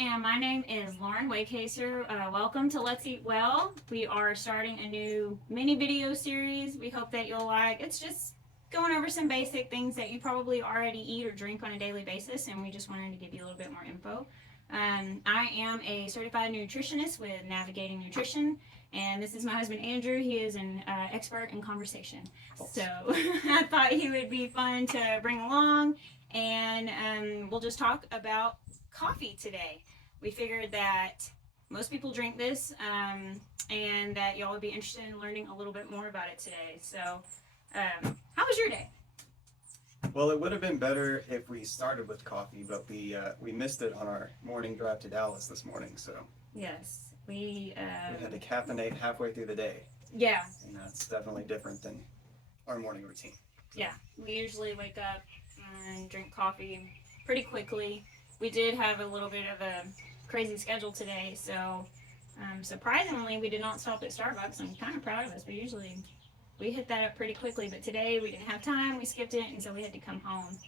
and my name is Lauren Waycaser. Welcome to Let's Eat Well. We are starting a new mini video series. We hope that you'll like. It's just going over some basic things that you probably already eat or drink on a daily basis, and we just wanted to give you a little bit more info. I am a certified nutritionist with Navigating Nutrition, and this is my husband Andrew. He is an expert in conversation, so I thought he would be fun to bring along, and we'll just talk about coffee today. We figured that most people drink this, and that y'all would be interested in learning a little bit more about it today. So, how was your day? Well, it would have been better if we started with coffee, but we missed it on our morning drive to Dallas this morning, so Yes, we had to caffeinate halfway through the day, yeah, and that's definitely different than our morning routine. yeah. We usually wake up and drink coffee pretty quickly. We did have a little bit of a crazy schedule today, so surprisingly, we did not stop at Starbucks. I'm kind of proud of us. We hit that up pretty quickly, but today we didn't have time. We skipped it, and so we had to come home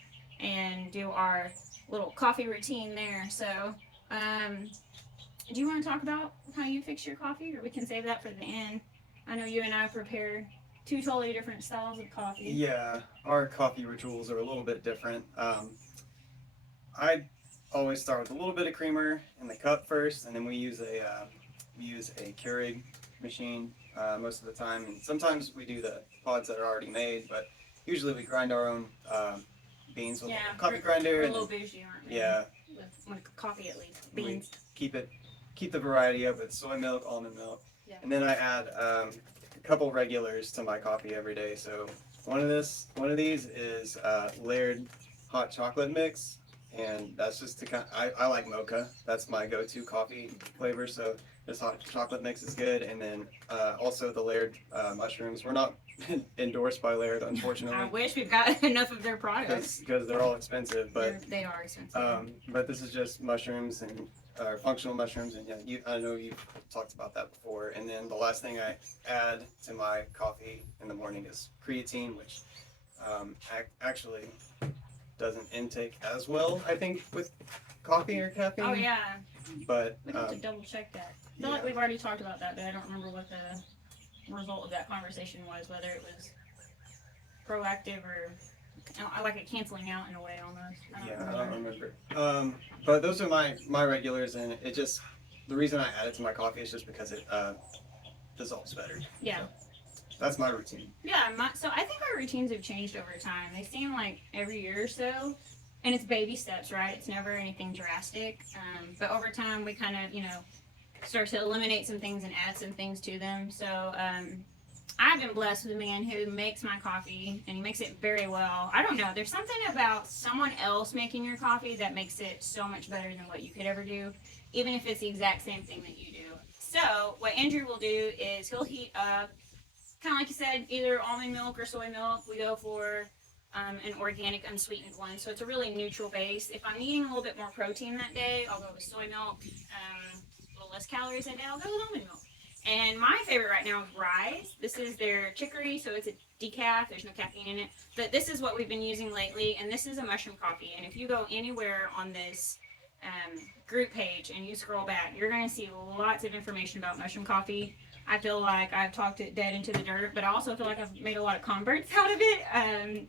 and do our little coffee routine there. So, do you want to talk about how you fix your coffee, or we can save that for the end? I know you and I prepare two totally different styles of coffee. Yeah, our coffee rituals are a little bit different. I always start with a little bit of creamer in the cup first, and then we use a Keurig machine most of the time, and sometimes we do the pods that are already made, but usually we grind our own beans with a coffee grinder. We're a little bougie, aren't we? Yeah, with coffee at least. we Beans. keep the variety up with soy milk, almond milk, Yeah. and then I add a couple regulars to my coffee every day. So one of these is layered hot chocolate mix, and that's just to I like mocha. That's my go-to coffee flavor. So this hot chocolate mix is good, and then also the layered mushrooms. We're not endorsed by Laird, unfortunately. I wish we've got enough of their products. Because they're all expensive, but They are expensive. but this is just mushrooms and functional mushrooms, and yeah, I know you've talked about that before. And then the last thing I add to my coffee in the morning is creatine, which actually doesn't intake as well, I think, with coffee or caffeine. Oh yeah, But we have to double check that. I feel like we've already talked about that, but I don't remember what the result of that conversation was. Whether it was proactive or I like it canceling out in a way almost. I don't remember. But those are my regulars, and it just the reason I add it to my coffee is just because it dissolves better. Yeah. So that's my routine. Yeah, so I think our routines have changed over time. They seem like every year or so, and it's baby steps, right? It's never anything drastic. But over time, we kind of, start to eliminate some things and add some things to them. So I've been blessed with a man who makes my coffee, and he makes it very well. I don't know. There's something about someone else making your coffee that makes it so much better than what you could ever do, even if it's the exact same thing that you do. So what Andrew will do is he'll heat up, kind of like you said, either almond milk or soy milk. We go for an organic unsweetened one, so it's a really neutral base. If I'm needing a little bit more protein that day, I'll go with soy milk. A little less calories that day, I'll go with almond milk. And my favorite right now is Rise. This is their chicory, so it's a decaf. There's no caffeine in it. But this is what we've been using lately, and this is a mushroom coffee. And if you go anywhere on this group page and you scroll back, you're going to see lots of information about mushroom coffee. I feel like I've talked it dead into the dirt, but I also feel like I've made a lot of converts out of it.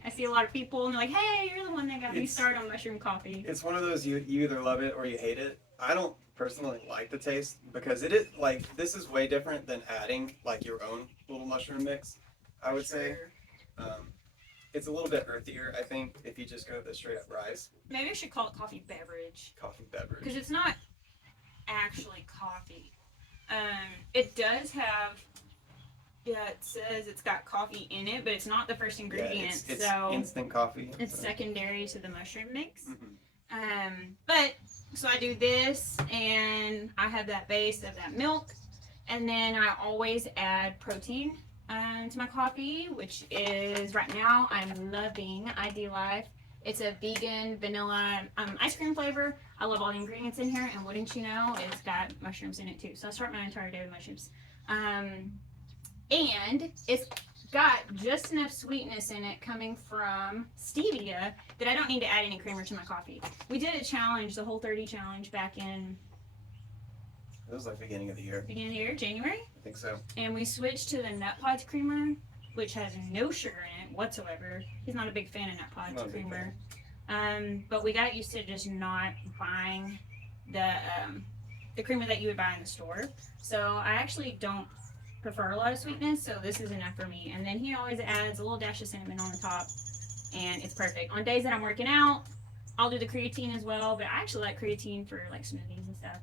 I see a lot of people, and they're like, hey, you're the one that got me started on mushroom coffee. It's one of those you either love it or you hate it. I don't personally like the taste because it is like this is way different than adding like your own little mushroom mix. I would say it's a little bit earthier. I think if you just go the straight up Rise. Maybe I should call it coffee beverage. Coffee beverage. Because it's not actually coffee. It does have. Yeah, it says it's got coffee in it, but it's not the first ingredient. It's so instant coffee. it's secondary to the mushroom mix. Mm-hmm. But so I do this, and I have that base of that milk, and then I always add protein to my coffee, which is right now I'm loving ID Life. It's a vegan vanilla ice cream flavor. I love all the ingredients in here, and wouldn't you know, it's got mushrooms in it too. So I start my entire day with mushrooms. And it's got just enough sweetness in it coming from stevia that I don't need to add any creamer to my coffee. We did a challenge, the Whole 30 challenge, back in It was like beginning of the year. beginning of the year, January. I think so. And we switched to the Nut Pods creamer, which has no sugar in it whatsoever. He's not a big fan of Nut Pods Not a big creamer. But we got used to just not buying the creamer that you would buy in the store. So I actually don't prefer a lot of sweetness, so this is enough for me. And then he always adds a little dash of cinnamon on the top, and it's perfect. On days that I'm working out, I'll do the creatine as well, but I actually like creatine for like smoothies and stuff.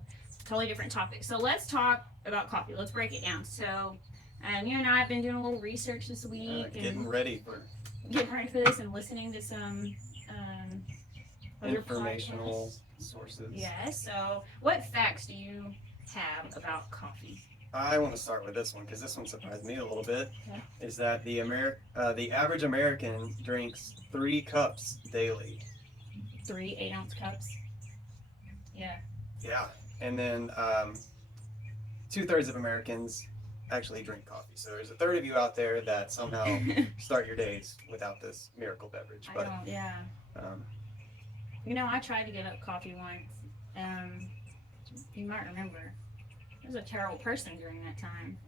Totally different topic. So let's talk about coffee. Let's break it down. So you and I have been doing a little research this week Getting and ready for getting ready for this and listening to some other informational podcasts. sources. Yes. So what facts do you have about coffee? I want to start with this one because this one surprised me a little bit. Okay. Is that the average American drinks 3 cups daily? 3 8-ounce cups. Yeah. Yeah, and then 2/3 of Americans actually drink coffee. So there's a third of you out there that somehow start your days without this miracle beverage. I But don't. Yeah. um, You know, I tried to give up coffee once. You might remember. I was a terrible person during that time.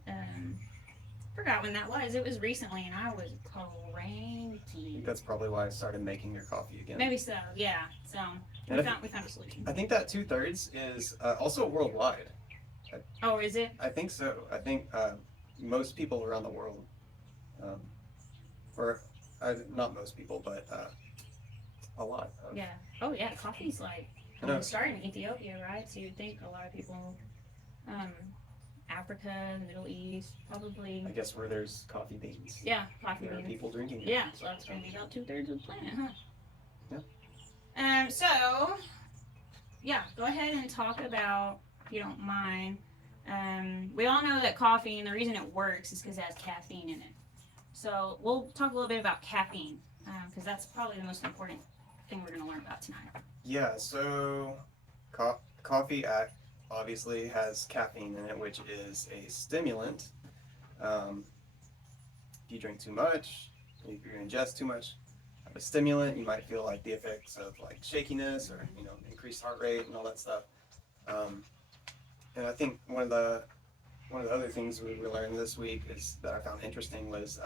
Forgot when that was. It was recently, and I was cranky. that's probably why I started making your coffee again. Maybe so. Yeah. So And we found a solution. I think that 2/3 is also worldwide. Oh, is it? I think so. I think most people around the world, or not most people, but a lot. Yeah. Oh, yeah. Coffee's like I know. it started in Ethiopia, right? So you'd think a lot of people, Africa, Middle East, probably. I guess where there's coffee beans, Yeah, coffee there are beans. people drinking it. Yeah, so that's gonna be about 2/3 of the planet, huh? Yeah. So, yeah, go ahead and talk about, if you don't mind. We all know that coffee, and the reason it works is because it has caffeine in it. So we'll talk a little bit about caffeine, because that's probably the most important thing we're gonna learn about tonight. Yeah, so coffee obviously has caffeine in it, which is a stimulant. If you drink too much, if you ingest too much of a stimulant, you might feel like the effects of like shakiness or increased heart rate and all that stuff. And I think one of the other things we learned this week is that I found interesting was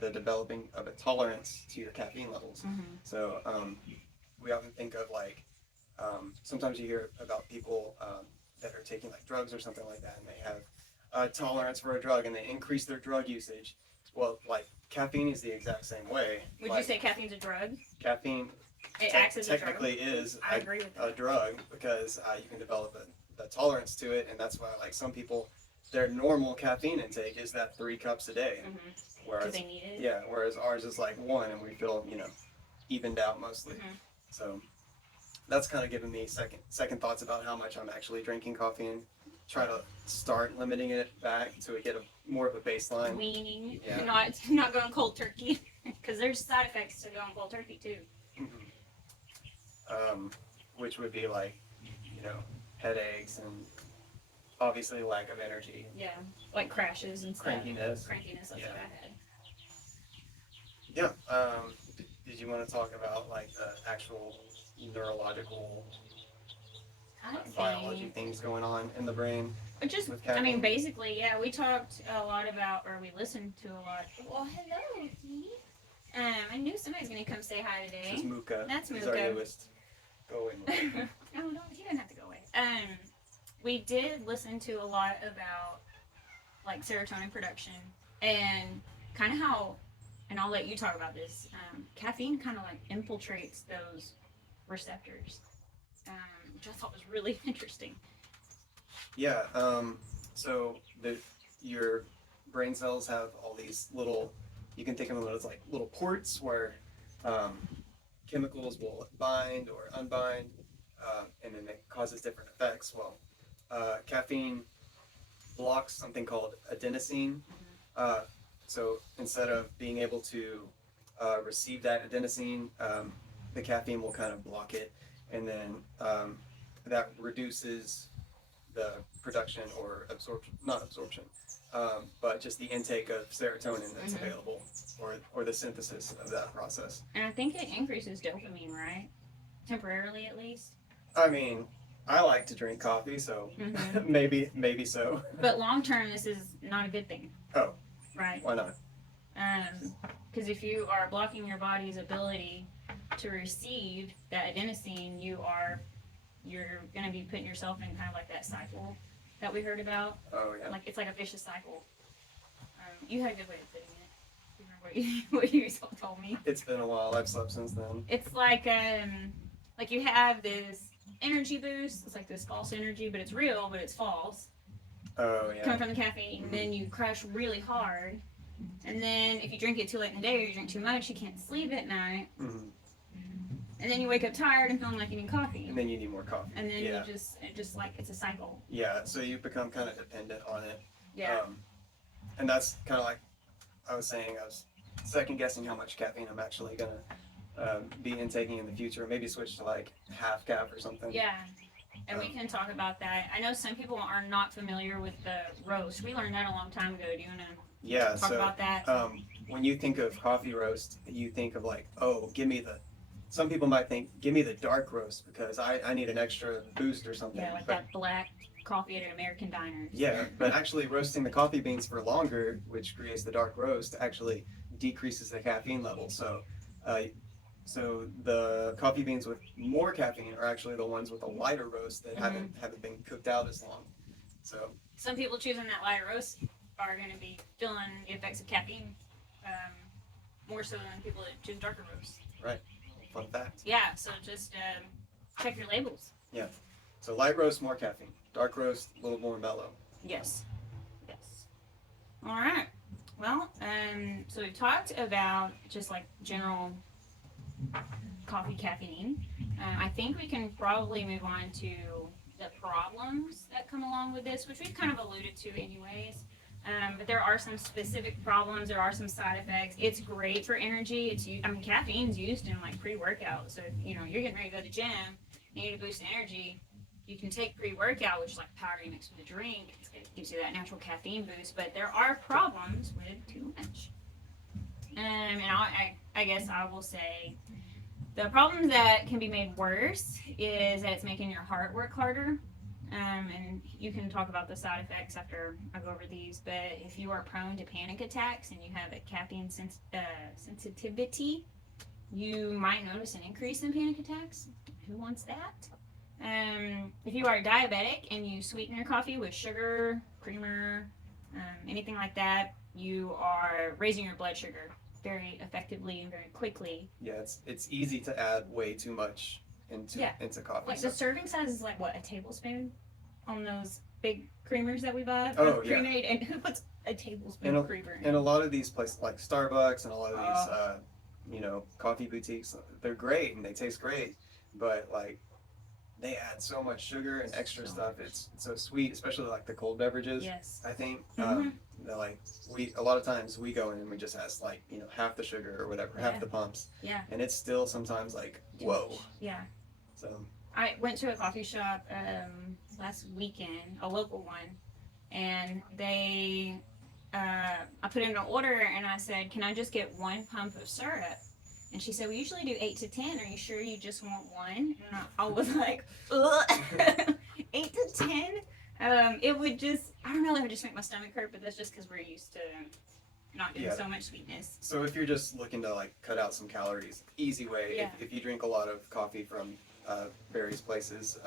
the developing of a tolerance to your caffeine levels. So we often think of like sometimes you hear about people that are taking like drugs or something like that, and they have a tolerance for a drug and they increase their drug usage. Well, like caffeine is the exact same way. Would Like, you say caffeine's a drug? caffeine It acts as a drug. technically is I agree with a that. drug because you can develop a tolerance to it, and that's why like some people, their normal caffeine intake is that 3 cups a day, Because whereas they need it. yeah, whereas ours is like 1, and we feel evened out mostly. So that's kind of given me second thoughts about how much I'm actually drinking coffee, and try to start limiting it back to get more of a baseline. Weaning, Yeah. not going cold turkey, because there's side effects to going cold turkey too. Which would be like headaches and obviously lack of energy, Yeah, like crashes and stuff. crankiness. Crankiness, that's Yeah. what I had. Yeah. Did you want to talk about like the actual neurological biology think. things going on in the brain? But just, with I mean, caffeine? basically, yeah, we talked a lot about, or we listened to a lot. Well, hello, Dee. I knew somebody's gonna come say hi This today. is Muka. That's He's our Muka. newest. Go away, Muka. No, he didn't have to go away. We did listen to a lot about like serotonin production and kind of how, and I'll let you talk about this. Caffeine kind of like infiltrates those receptors, which I thought was really interesting. Yeah. So your brain cells have all these little. You can think of them as like little ports where chemicals will bind or unbind, and then it causes different effects. Well, caffeine blocks something called adenosine. So instead of being able to receive that adenosine, the caffeine will kind of block it, and then that reduces the production or absorption, not absorption, but just the intake of serotonin that's available, or the synthesis of that process. And I think it increases dopamine, right? Temporarily, at least. I mean, I like to drink coffee, so Mhm. maybe so. But long term, this is not a good thing. Oh. Right. Why not? Because if you are blocking your body's ability to receive that adenosine, you're gonna be putting yourself in kind of like that cycle that we heard about. Oh yeah. Like it's like a vicious cycle. You had a good way of putting it. You remember what you told me? It's been a while. I've slept since then. It's like you have this energy boost. It's like this false energy, but it's real, but it's false. Oh yeah. Coming from the caffeine, and then you crash really hard. And then if you drink it too late in the day or you drink too much, you can't sleep at night. Mhm. And then you wake up tired and feeling like you need coffee. And then you need more coffee. And then yeah. it just like it's a cycle. Yeah. So you become kind of dependent on it. Yeah. And that's kind of like I was saying. I was second guessing how much caffeine I'm actually gonna be intaking in the future. Maybe switch to like half cap or something. Yeah. And we can talk about that. I know some people are not familiar with the roast. We learned that a long time ago. Do you want to Yeah. talk So about that? when you think of coffee roast, you think of like, oh, give me the. Some people might think, give me the dark roast because I need an extra boost or something. Yeah, like But that black coffee at an American diner. yeah, but actually roasting the coffee beans for longer, which creates the dark roast, actually decreases the caffeine level. So, so the coffee beans with more caffeine are actually the ones with a lighter roast that haven't been cooked out as long. So Some people choosing that lighter roast are going to be feeling the effects of caffeine more so than people that choose darker roasts. fun fact. Yeah, so just check your labels. So light roast, more caffeine. Dark roast, a little more mellow. Yes. Yes. All right. Well, so we've talked about just like general coffee caffeine. I think we can probably move on to the problems that come along with this, which we've kind of alluded to anyways. But there are some specific problems. There are some side effects. It's great for energy. Caffeine's used in like pre-workout. So if you're getting ready to go to the gym, you need to boost energy. You can take pre-workout, which is like powder you mix with a drink. It gives you that natural caffeine boost. But there are problems with too much. And I guess I will say the problem that can be made worse is that it's making your heart work harder. And you can talk about the side effects after I go over these, but if you are prone to panic attacks and you have a caffeine sensitivity, you might notice an increase in panic attacks. Who wants that? If you are diabetic and you sweeten your coffee with sugar, creamer, anything like that, you are raising your blood sugar very effectively and very quickly. Yeah, it's easy to add way too much into coffee. Like the serving size is like what, a tablespoon on those big creamers that we buy? Oh, yeah. Pre-made, and who puts a tablespoon of creamer in? And a lot of these places like Starbucks and a lot of these coffee boutiques, they're great and they taste great, but like they add so much sugar and extra stuff. It's so sweet, especially like the cold beverages. Yes. I think Mhm. they're like a lot of times we go in and we just ask like half the sugar or whatever, half Yeah. the pumps. Yeah. And it's still sometimes like Too whoa. much. Yeah. So I went to a coffee shop last weekend, a local one, and I put in an order and I said, "Can I just get one pump of syrup?" And she said, "We usually do 8 to 10. Are you sure you just want one?" And I was like, ugh. 8 to 10? It would just, I don't know, it would just make my stomach hurt, but that's just because we're used to not doing Yeah. so much sweetness. So if you're just looking to like cut out some calories, easy way. Yeah. If you drink a lot of coffee from various places,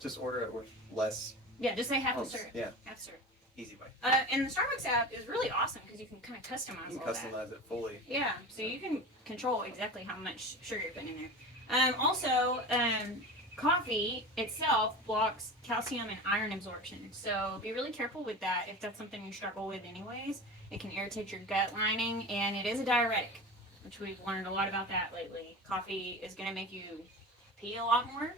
just order it with less Yeah, just say half the pumps. syrup. Yeah, Half syrup. easy way. And the Starbucks app is really awesome because you can kind of customize You all can that. customize it fully. Yeah, so you can control exactly how much sugar you're putting in there. Also, coffee itself blocks calcium and iron absorption. So be really careful with that if that's something you struggle with anyways. It can irritate your gut lining, and it is a diuretic, which we've learned a lot about that lately. Coffee is going to make you pee a lot more.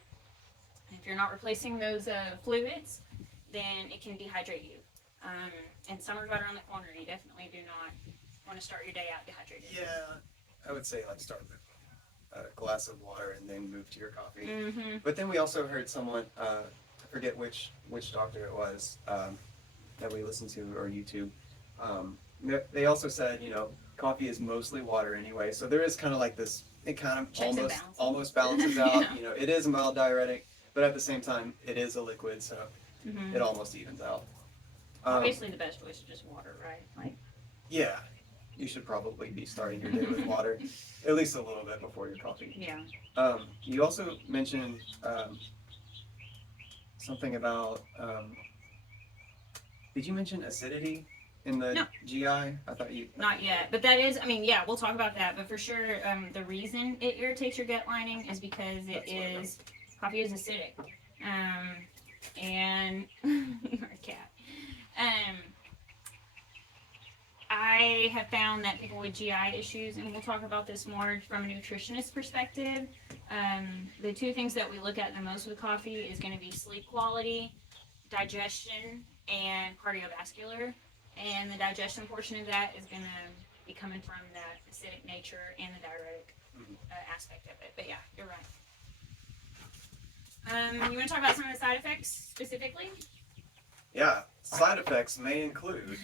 If you're not replacing those fluids, then it can dehydrate you. And summer's right around the corner. You definitely do not want to start your day out dehydrated. Yeah, I would say like start with a glass of water and then move to your coffee. Mm-hmm. But then we also heard someone, I forget which doctor it was that we listened to or YouTube. They also said coffee is mostly water anyway, so there is kind of like this. It kind of Checks and almost balances. almost balances out. Yeah. It is a mild diuretic, but at the same time, it is a liquid, so Hmm. it almost evens out. Obviously, the best choice is just water, right? Like, Yeah, you should probably be starting your day with water, at least a little bit before your coffee. yeah. You also mentioned something about. Did you mention acidity in the No. GI? I thought you. Not yet, but that is, I mean, yeah, we'll talk about that. But for sure, the reason it irritates your gut lining is because That's what I know. coffee is acidic. And you're a cat. Um, I have found that people with GI issues, and we'll talk about this more from a nutritionist perspective. The two things that we look at the most with coffee is going to be sleep quality, digestion, and cardiovascular. And the digestion portion of that is going to be coming from that acidic nature and the diuretic aspect of it. But yeah, you're right. You want to talk about some of the side effects specifically? Yeah, side effects may include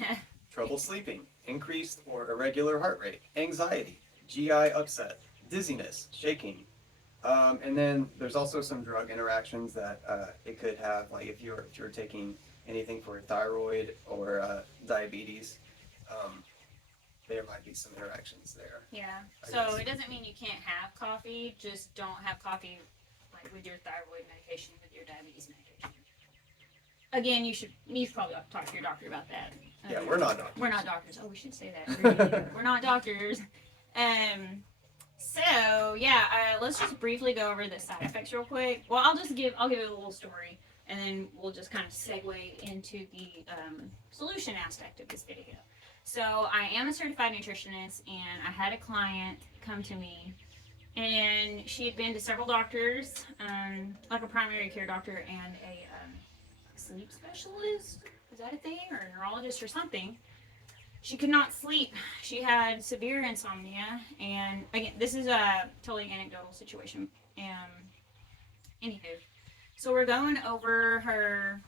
trouble sleeping, increased or irregular heart rate, anxiety, GI upset, dizziness, shaking. And then there's also some drug interactions that it could have, like if you're taking anything for thyroid or diabetes, there might be some interactions there. Yeah. I So guess. it doesn't mean you can't have coffee. Just don't have coffee like with your thyroid medication, with your diabetes medication. Again, you should probably talk to your doctor about that. Yeah, we're not doctors. We're not doctors. Oh, we should say that. We're not doctors. So yeah, let's just briefly go over the side effects real quick. Well, I'll give a little story, and then we'll just kind of segue into the solution aspect of this video. So I am a certified nutritionist, and I had a client come to me, and she had been to several doctors, like a primary care doctor and a sleep specialist. Is that a thing? Or a neurologist or something. She could not sleep. She had severe insomnia, and again, this is a totally anecdotal situation. Anywho, so we're going over her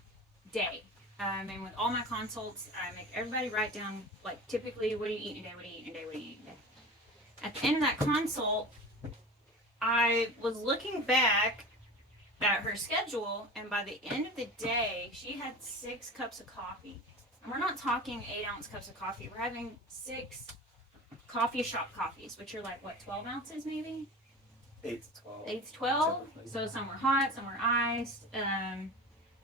day. And with all my consults, I make everybody write down, like, typically, what do you eat today? What do you eat today? What do you eat today? At the end of that consult, I was looking back at her schedule, and by the end of the day, she had 6 cups of coffee. And we're not talking 8-ounce cups of coffee. We're having 6 coffee shop coffees, which are like, what, 12 ounces maybe? 8 to 12. 8 to 12. So some were hot, some were iced.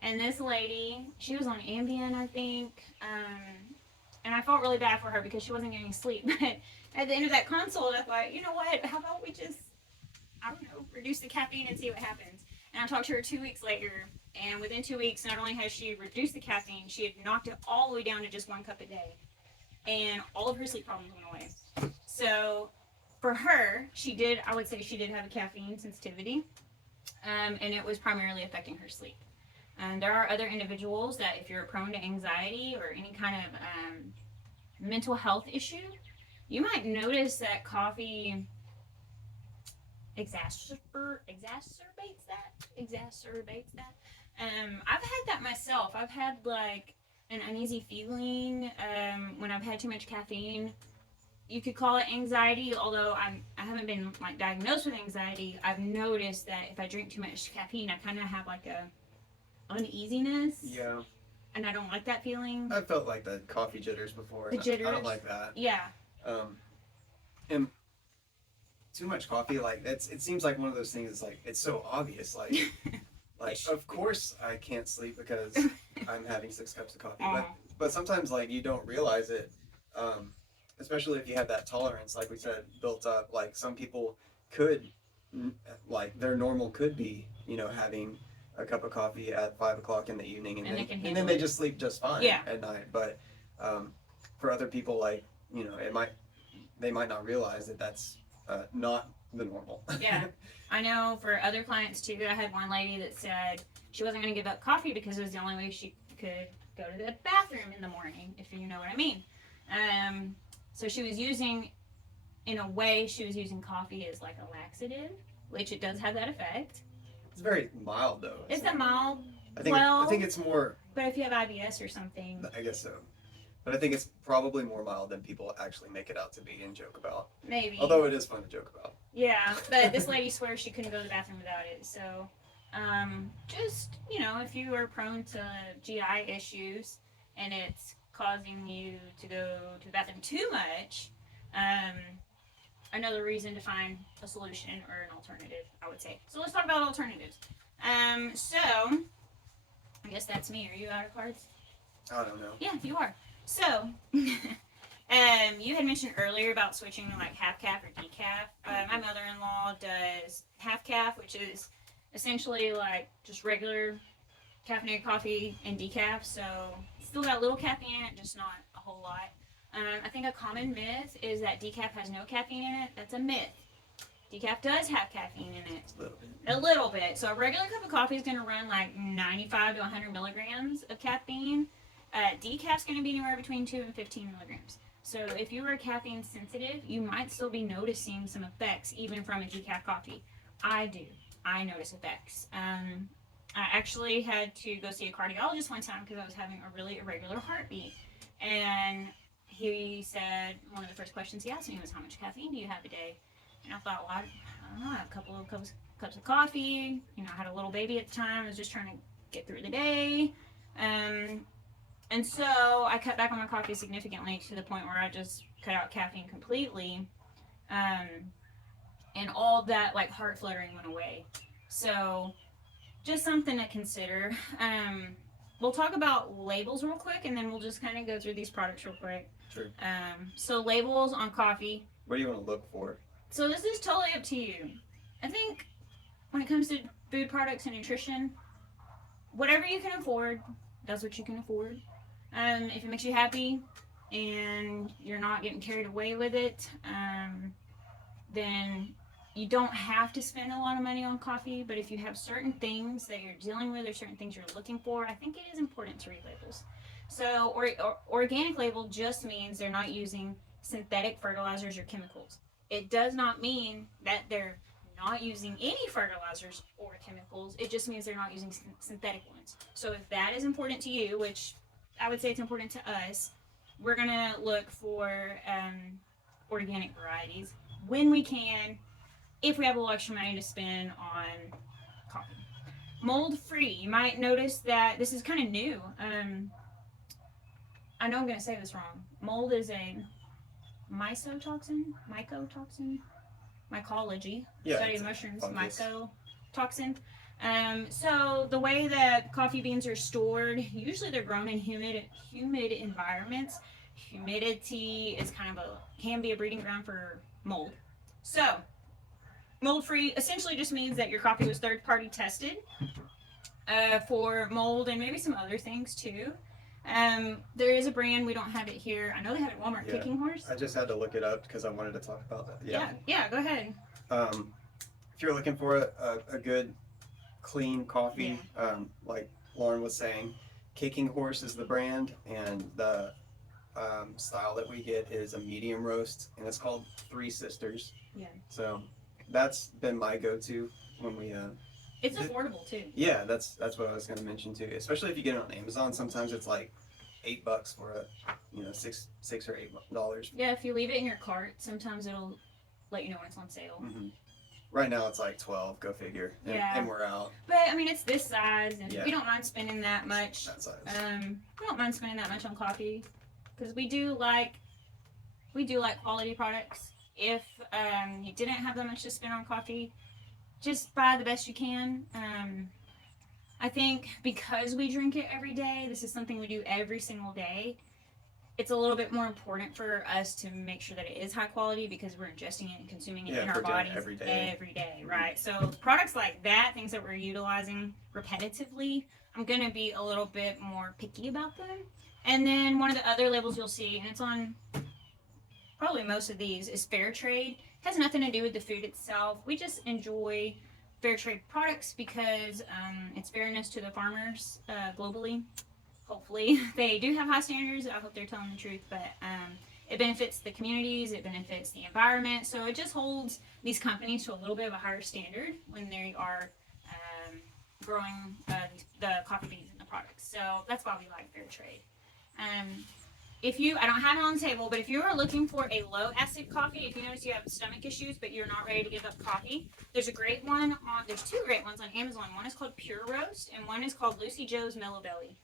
And this lady, she was on Ambien, I think. And I felt really bad for her because she wasn't getting sleep. But at the end of that consult, I thought, you know what? How about we just, I don't know, reduce the caffeine and see what happens. And I talked to her 2 weeks later. And within 2 weeks, not only has she reduced the caffeine, she had knocked it all the way down to just 1 cup a day. And all of her sleep problems went away. So for her, I would say she did have a caffeine sensitivity. And it was primarily affecting her sleep. And there are other individuals that if you're prone to anxiety or any kind of mental health issue, you might notice that coffee exacerbates that. I've had that myself. I've had like an uneasy feeling when I've had too much caffeine. You could call it anxiety, although I haven't been like diagnosed with anxiety. I've noticed that if I drink too much caffeine, I kind of have like a uneasiness. Yeah. And I don't like that feeling. I felt like the coffee jitters before. The jitters? I don't like that. Yeah. And too much coffee, like it seems like one of those things. It's like it's so obvious. Like of course I can't sleep because I'm having 6 cups of coffee. But sometimes like you don't realize it. Especially if you have that tolerance, like we said, built up. Like some people could, like their normal could be, having a cup of coffee at 5 o'clock in the evening, and then they just sleep just fine at night. But for other people, like they might not realize that that's not the normal. Yeah, I know. For other clients too, I had one lady that said she wasn't going to give up coffee because it was the only way she could go to the bathroom in the morning, if you know what I mean. So she was using coffee as like a laxative, which it does have that effect. It's very mild though. It's a mild. I think it's more. But if you have IBS or something. I guess so. But I think it's probably more mild than people actually make it out to be and joke about. Maybe. Although it is fun to joke about. Yeah, but this lady swears she couldn't go to the bathroom without it. So, Just, if you are prone to GI issues and it's causing you to go to the bathroom too much, um, another reason to find a solution or an alternative, I would say. So let's talk about alternatives. So I guess that's me. Are you out of cards? I don't know. Yeah, you are. So, you had mentioned earlier about switching to like half calf or decaf. My mother-in-law does half calf, which is essentially like just regular caffeinated coffee and decaf. So still got a little caffeine in it, just not a whole lot. I think a common myth is that decaf has no caffeine in it. That's a myth. Decaf does have caffeine in it. A little bit. A little bit. So a regular cup of coffee is going to run like 95 to 100 milligrams of caffeine. Decaf's going to be anywhere between 2 and 15 milligrams. So if you are caffeine sensitive, you might still be noticing some effects even from a decaf coffee. I do. I notice effects. I actually had to go see a cardiologist one time because I was having a really irregular heartbeat. And he said, one of the first questions he asked me was, how much caffeine do you have a day? And I thought, well, I don't know, I had a couple of cups of coffee. I had a little baby at the time. I was just trying to get through the day. And so I cut back on my coffee significantly to the point where I just cut out caffeine completely. And all that like heart fluttering went away. So just something to consider. We'll talk about labels real quick, and then we'll just kind of go through these products real quick. Sure. So labels on coffee. What do you want to look for? So this is totally up to you. I think when it comes to food products and nutrition, whatever you can afford, that's what you can afford. If it makes you happy and you're not getting carried away with it, then you don't have to spend a lot of money on coffee. But if you have certain things that you're dealing with or certain things you're looking for, I think it is important to read labels. So organic label just means they're not using synthetic fertilizers or chemicals. It does not mean that they're not using any fertilizers or chemicals. It just means they're not using synthetic ones. So if that is important to you, which I would say it's important to us, we're going to look for organic varieties when we can, if we have a little extra money to spend on coffee. Mold free. You might notice that this is kind of new. I know I'm going to say this wrong. Mold is a mycotoxin, mycology, study of mushrooms, mycotoxin. So the way that coffee beans are stored, usually they're grown in humid environments. Humidity is can be a breeding ground for mold. So mold free essentially just means that your coffee was third party tested for mold and maybe some other things too. There is a brand, we don't have it here. I know they have it at Walmart, Yeah. Kicking Horse. I just had to look it up because I wanted to talk about that. Yeah, go ahead. If you're looking for a good, clean coffee, like Lauren was saying, Kicking Horse is the brand, and the style that we get is a medium roast, and it's called Three Sisters. Yeah. So that's been my go-to when we It's affordable too. yeah, that's what I was going to mention too. Especially if you get it on Amazon, sometimes it's like $8 for a $6 or $8. Yeah, if you leave it in your cart, sometimes it'll let you know when it's on sale. Mm-hmm. Right now it's like 12. Go figure. And we're out. But I mean, it's this size, and we don't mind spending that much. That size. We don't mind spending that much on coffee because we do like quality products. If you didn't have that much to spend on coffee, just buy the best you can. I think because we drink it every day, this is something we do every single day. It's a little bit more important for us to make sure that it is high quality because we're ingesting it and consuming it in our bodies every day, right? So products like that, things that we're utilizing repetitively, I'm going to be a little bit more picky about them. And then one of the other labels you'll see, and it's on probably most of these, is fair trade. It has nothing to do with the food itself. We just enjoy fair trade products because it's fairness to the farmers globally. Hopefully they do have high standards. I hope they're telling the truth, but it benefits the communities, it benefits the environment, so it just holds these companies to a little bit of a higher standard when they are growing the coffee beans and the products. So that's why we like fair trade. I don't have it on the table, but if you are looking for a low acid coffee, if you notice you have stomach issues, but you're not ready to give up coffee, there's two great ones on Amazon. One is called Pure Roast, and one is called Lucy Joe's Mellow Belly.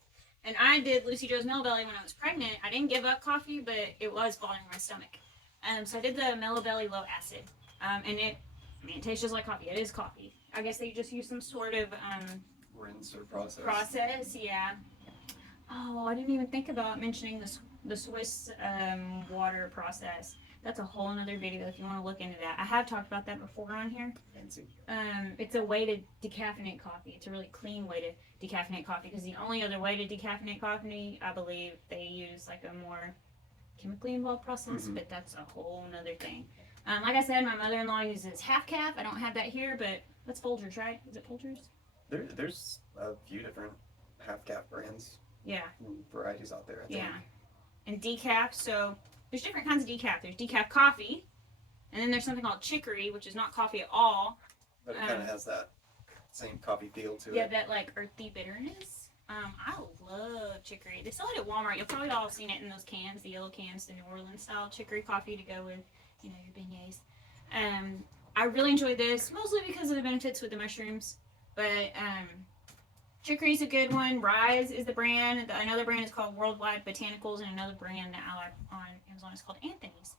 And I did Lucy Joe's Mellow Belly when I was pregnant. I didn't give up coffee, but it was bothering my stomach. So I did the Mellow Belly low acid, and it tastes just like coffee. It is coffee. I guess they just use some sort of Rinse or process. yeah. Oh, I didn't even think about mentioning the Swiss water process. That's a whole nother video if you want to look into that. I have talked about that before on here. Fancy. It's a way to decaffeinate coffee. It's a really clean way to decaffeinate coffee because the only other way to decaffeinate coffee, I believe, they use like a more chemically involved process, but that's a whole nother thing. Like I said, my mother-in-law uses half calf. I don't have that here, but that's Folgers, right? Is it Folgers? There's a few different half calf brands. Yeah. And varieties out there. I think. Yeah. And decaf. So there's different kinds of decaf. There's decaf coffee, and then there's something called chicory, which is not coffee at all. But it kind of has that same coffee feel to Yeah, it. that like earthy bitterness. I love chicory. They sell it at Walmart. You'll probably all have seen it in those cans, the yellow cans, the New Orleans style chicory coffee to go with, your beignets. I really enjoyed this, mostly because of the benefits with the mushrooms. But chicory's a good one. Rise is the brand. Another brand is called Worldwide Botanicals, and another brand that I like on Amazon is called Anthony's.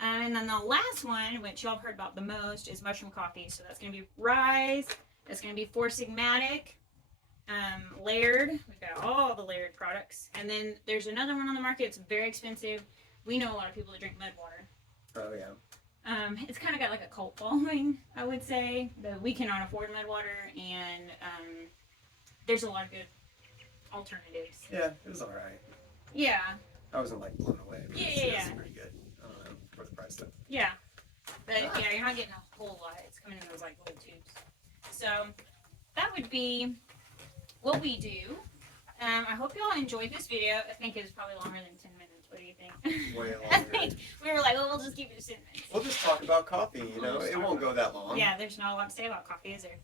And then the last one, which y'all have heard about the most, is mushroom coffee. So that's going to be Rise. That's going to be Four Sigmatic. Layered. We've got all the Layered products. And then there's another one on the market. It's very expensive. We know a lot of people that drink Mudwater. Oh yeah. It's kind of got like a cult following, I would say. But we cannot afford Mudwater, and there's a lot of good alternatives. Yeah, it was alright. Yeah. I wasn't like blown away. But Yeah. It's pretty good. I don't know for the price though. Yeah. But yeah, you're not getting a whole lot. It's coming in those like little tubes. So that would be what we do. I hope y'all enjoyed this video. I think it was probably longer than 10 minutes. What do you think? Way I longer. think we were like, well, we'll just keep it to 10 minutes. We'll just talk about coffee. We'll just It talk won't go that long. Yeah, there's not a lot to say about coffee, is there?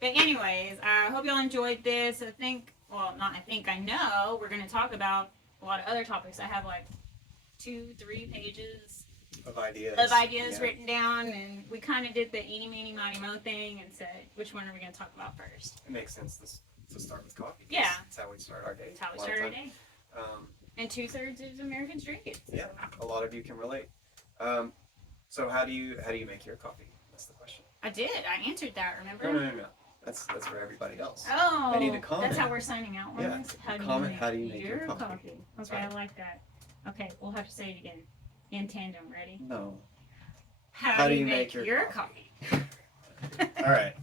But anyways, I hope y'all enjoyed this. I know we're going to talk about a lot of other topics. I have like 2-3 pages Of ideas. Yeah. written down, and we kind of did the eeny, meeny, miny, mo thing and said, which one are we going to talk about first? It makes sense to start with coffee. 'Cause Yeah. It's how we start our day. That's how we a lot of start our time. day. Um, And 2/3 of Americans drink it. So. yeah, a lot of you can relate. So how do you make your coffee? That's the question. I did. I answered that, remember? No. That's for everybody else. Oh, I need to comment. that's how we're signing out on Yeah. this? Comment, how do you make your coffee? Okay, That's I right. like that. Okay, we'll have to say it again. In tandem, ready? No. How do you make your coffee? All right.